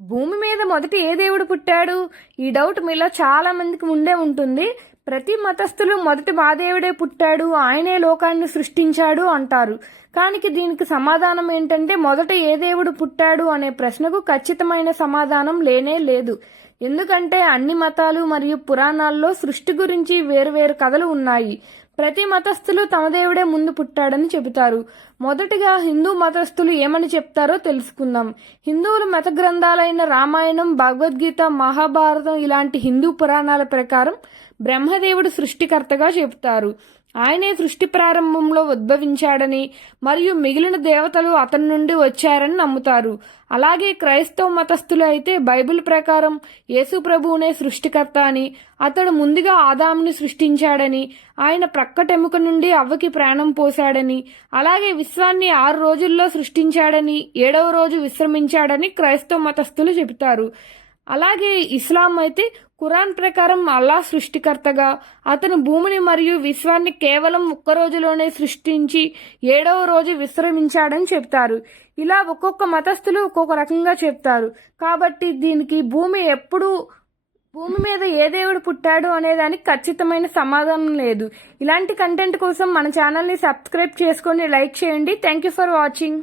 భూమి మీద మొదట ఏ దేవుడు పుట్టాడు? ఈ డౌట్ మీలో చాలా మందికి ముందే ఉంటుంది. ప్రతి మతస్థులు మొదటి మా దేవుడే పుట్టాడు ఆయనే లోకాన్ని సృష్టించాడు అంటారు. కానీ దీనికి సమాధానం ఏంటంటే మొదట ఏ దేవుడు పుట్టాడు అనే ప్రశ్నకు ఖచ్చితమైన సమాధానం లేనే లేదు. ఎందుకంటే అన్ని మతాలు మరియు పురాణాల్లో సృష్టి గురించి వేరువేరు కథలు ఉన్నాయి. ప్రతి మతస్థులు తమ దేవుడే ముందు పుట్టాడని చెబుతారు. మొదటిగా హిందూ మతస్థులు ఏమని చెప్తారో తెలుసుకుందాం. హిందువుల మత గ్రంథాలైన రామాయణం భగవద్గీత మహాభారతం ఇలాంటి హిందూ పురాణాల ప్రకారం బ్రహ్మదేవుడు సృష్టికర్తగా చెబుతారు. ఆయనే సృష్టి ప్రారంభంలో ఉద్భవించాడని మరియు మిగిలిన దేవతలు అతని నుండి వచ్చారని నమ్ముతారు. అలాగే క్రైస్తవ మతస్థులు అయితే బైబిల్ ప్రకారం యేసు ప్రభువునే సృష్టికర్త అని అతడు ముందుగా ఆదాముని సృష్టించాడని ఆయన ప్రక్కటెముక నుండి అవ్వకి ప్రాణం పోశాడని అలాగే విశ్వాన్ని ఆరు రోజుల్లో సృష్టించాడని ఏడవ రోజు విశ్రమించాడని క్రైస్తవ మతస్థులు చెబుతారు. అలాగే ఇస్లాం అయితే ఖురాన్ ప్రకారం అల్లా సృష్టికర్తగా అతను భూమిని మరియు విశ్వాన్ని కేవలం ఒక్క రోజులోనే సృష్టించి ఏడవ రోజు విశ్రమించాడని చెప్తారు. ఇలా ఒక్కొక్క మతస్థులు ఒక్కొక్క రకంగా చెప్తారు. కాబట్టి దీనికి భూమి ఎప్పుడు భూమి మీద ఏ దేవుడు పుట్టాడు అనేదానికి ఖచ్చితమైన సమాధానం లేదు. ఇలాంటి కంటెంట్ కోసం మన ఛానల్ని సబ్స్క్రైబ్ చేసుకొని లైక్ చేయండి. Thank you for watching